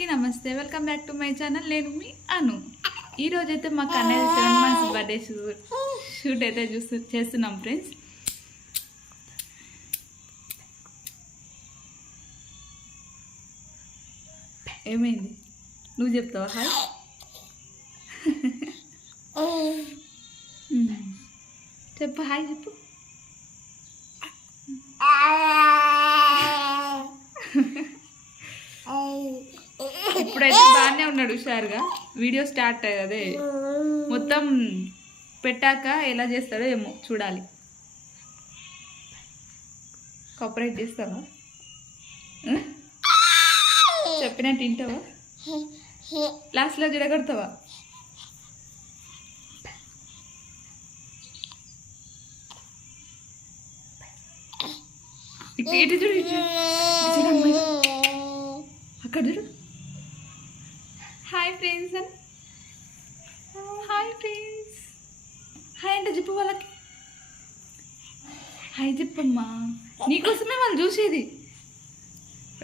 అందరికీ నమస్తే, welcome back to my channel. నేను మీ అను. ఈరోజు అయితే మా కన్నయ్య 7 months బర్త్డే షూట్ అయితే చేస్తున్నాం ఫ్రెండ్స్. ఏమైంది నువ్వు చెప్తావా? హాయ్ చెప్పు, హాయ్ చెప్పు. ఇప్పుడైతే బాగానే ఉన్నాడు హుషారుగా. వీడియో స్టార్ట్ అదే మొత్తం పెట్టాక ఎలా చేస్తాడో ఏమో చూడాలి. కాపరేట్ చేస్తావా? చెప్పినట్టు వింటావా? లాస్ట్లో జడగొడతావా? ఇటు చూడు, చూడమ్మా, అక్కడ చూడు. హాయ్ ఫ్రెండ్స్ అని, హాయ్ ఫ్రెండ్స్, హాయ్ అంటే చెప్పు వాళ్ళకి. హాయ్ చెప్పమ్మా, నీకోసమే వాళ్ళు చూసేది.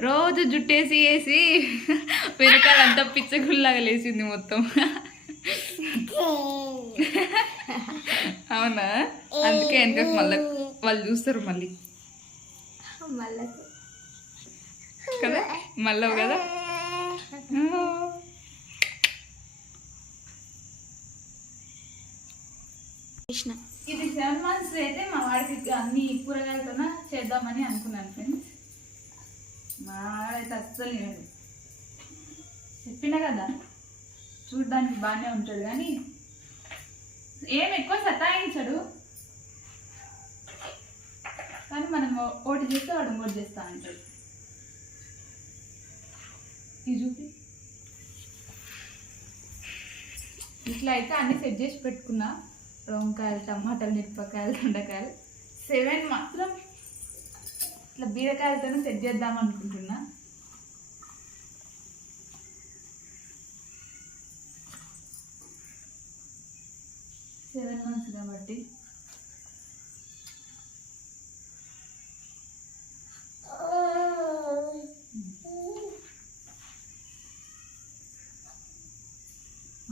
రోజు జుట్టేసి వేసి వెనకాలంతా పిచ్చగుల్లాగా లేచింది మొత్తం. అవునా? అందుకే వెనక మళ్ళీ వాళ్ళు చూస్తారు మళ్ళీ కదా, మళ్ళీ కదా. ఇది 7 months అయితే మా వాడికి అన్ని కూరగాయలతో చేద్దామని అనుకున్నాను ఫ్రెండ్స్. మా వాడైతే అస్సలు లేదు. చెప్పినా కదా చూడడానికి బాగానే ఉంటాడు కానీ ఏం ఎక్కువ సతాయించాడు. కానీ మనం ఒకటి చేస్తే వాడు ఇంకోటి చేస్తా అంటాడు. ఇది చూపి. ఇట్లా అయితే అన్నీ సెట్ చేసి పెట్టుకున్నా. వంకాయలు, టమాటాలు, మిరపకాయలు, దొండకాయలు. 7 మాత్రం ఇట్లా బీరకాయలతో సెట్ చేద్దాం అనుకుంటున్నా. సెవెన్ మంత్స్ కాబట్టి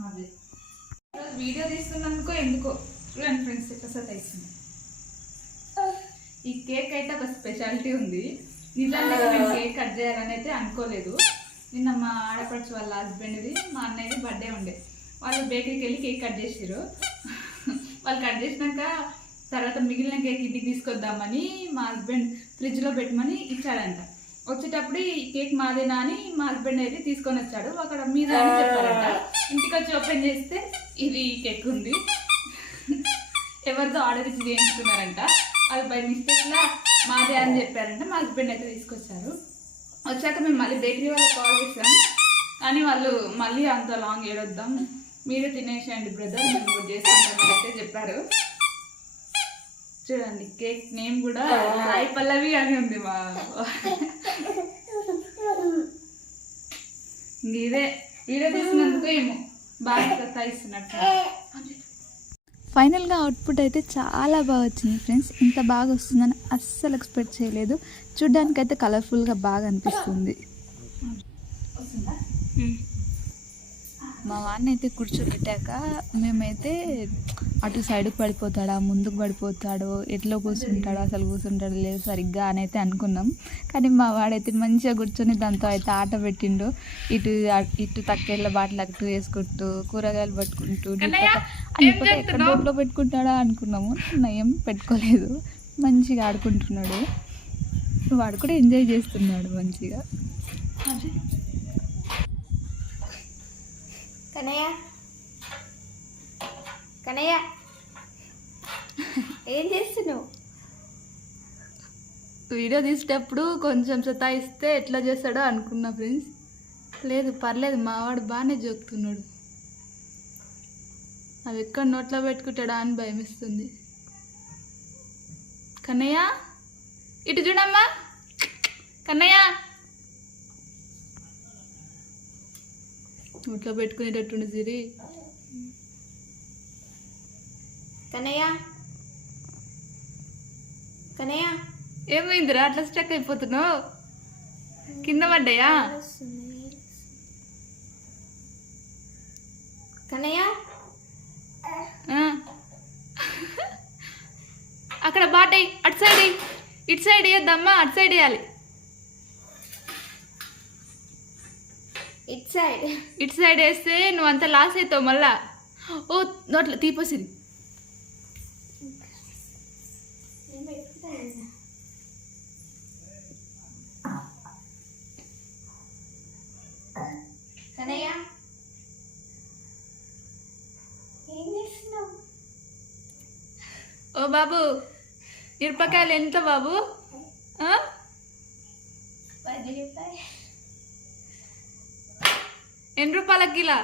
అదే వీడియో తీస్తున్నందుకో ఎందుకో చూడండి ఫ్రెండ్స్ ఎట్లా సతాయిస్తుంది. ఈ కేక్ అయితే ఒక స్పెషాలిటీ ఉంది. నిజంగా నేను కేక్ కట్ చేయాలని అయితే అనుకోలేదు. నిన్న మా ఆడపడుచు వాళ్ళ హస్బెండ్ది, మా అన్నయ్యది బర్త్డే ఉండే. వాళ్ళు బేకరీకి వెళ్ళి కేక్ కట్ చేసారు. వాళ్ళు కట్ చేసినాక తర్వాత మిగిలిన కేక్ ఇంటికి తీసుకొద్దామని మా హస్బెండ్ ఫ్రిడ్జ్లో పెట్టమని ఇచ్చాడంట. వచ్చేటప్పుడు ఈ కేక్ మాదేనా అని మా హస్బెండ్ అయితే తీసుకొని వచ్చాడు. అక్కడ మీద అని చెప్పారంట. ఇంటికి వచ్చి ఓపెన్ చేస్తే ఇది కేక్ ఉంది. ఎవరితో ఆర్డర్ ఇచ్చి చేయించుకున్నారంట. అది బై మిస్టేక్లా మాదే అని చెప్పారంట. మా హస్బెండ్ అయితే తీసుకొచ్చారు. వచ్చాక మేము మళ్ళీ బేకరీ వాళ్ళకి కాల్ చేసాము. కానీ వాళ్ళు మళ్ళీ అంత లాంగ్ ఏడొద్దాం, మీరే తినేసేయండి బ్రదర్, మేము కూడా చేసుకుంటామని అయితే చెప్పారు. చూడండి కేక్ నేమ్ కూడా సాయి పల్లవి అని ఉంది. మా ఇదే వీడియో తీసినందుకు ఏమో బాగా సతాయిస్తున్నట్టు. ఫైనల్గా అవుట్పుట్ అయితే చాలా బాగా వచ్చింది ఫ్రెండ్స్. ఇంత బాగా వస్తుందని అస్సలు ఎక్స్పెక్ట్ చేయలేదు. చూడ్డానికి అయితే కలర్ఫుల్గా బాగా అనిపిస్తుంది. మా వాడిని అయితే కూర్చోబెట్టాక మేమైతే అటు సైడ్కి పడిపోతాడా, ముందుకు పడిపోతాడో, ఎట్లా కూర్చుంటాడో, అసలు కూర్చుంటాడో లేదు సరిగ్గా అని అయితే అనుకున్నాం. కానీ మా వాడైతే మంచిగా కూర్చొని దాంతో అయితే ఆట పెట్టిండు. ఇటు తక్కేళ్ళ బాటలు అటు వేసుకుంటూ, కూరగాయలు పట్టుకుంటూ, అనిపోతే ఎక్కడ రోడ్లో పెట్టుకుంటాడా అనుకున్నాము. నయం పెట్టుకోలేదు, మంచిగా ఆడుకుంటున్నాడు. వాడు కూడా ఎంజాయ్ చేస్తున్నాడు మంచిగా. కన్నయ్య, కన్నయ్య ఏం చేస్తున్నావు? వీడియో తీసేటప్పుడు కొంచెం సతాయిస్తే ఎట్లా చేస్తాడో అనుకున్నా ఫ్రెండ్స్. లేదు పర్లేదు, మావాడు బాగానే జోకుతున్నాడు. అవి ఎక్కడ నోట్లో పెట్టుకుంటాడా అని భయమిస్తుంది. కన్నయ్య ఇటు చూడమ్మా, కన్నయ్య నోట్లో పెట్టుకునేటట్టుండి సిరి. కన్నయ్య, కన్నయ్య ఏమైందిరా అట్లా స్టక్ అయిపోతున్నావు? కింద పడ్డాయా? కన్నయ్య ఆ. అక్కడ బాటై అటు సైడ్ ఎయ్. ఇటు సైడ్ వేయద్దమ్మా, అటు సైడ్ వేయాలి. It side. ఇటు సైడ్ వేస్తే నువ్వు అంత లాస్ అవుతావు మళ్ళా. ఓ నోట్లో తీపోసింది. కన్నయ్య ఏం చేస్తున్నావు? ఓ బాబు, మిరపకాయలు ఎంత బాబు? ఆ? 10 రూపాయలు. ఎన్ని రూపాయల కిలో?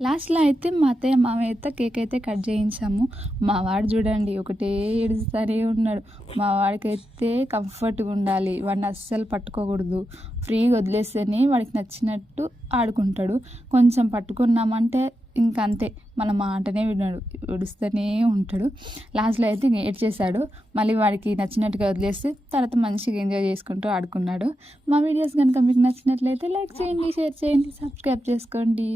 లాస్ట్లో అయితే మా అత్తయ్య మామయ్యతో కేక్ అయితే కట్ చేయించాము. మా వాడు చూడండి ఒకటే ఏడుస్తూనే ఉన్నాడు. మా వాడికైతే కంఫర్ట్గా ఉండాలి, వాడిని అస్సలు పట్టుకోకూడదు. ఫ్రీగా వదిలేస్తేనే వాడికి నచ్చినట్టు ఆడుకుంటాడు. కొంచెం పట్టుకున్నామంటే ఇంకంతే, మన మాటనే విన్నాడు, ఏడుస్తూనే ఉంటాడు. లాస్ట్లో అయితే ఏడ్చేశాడు. మళ్ళీ వాడికి నచ్చినట్టుగా వదిలేస్తే తర్వాత మంచిగా ఎంజాయ్ చేసుకుంటూ ఆడుకున్నాడు. మా వీడియోస్ కనుక మీకు నచ్చినట్లయితే లైక్ చేయండి, షేర్ చేయండి, సబ్స్క్రైబ్ చేసుకోండి.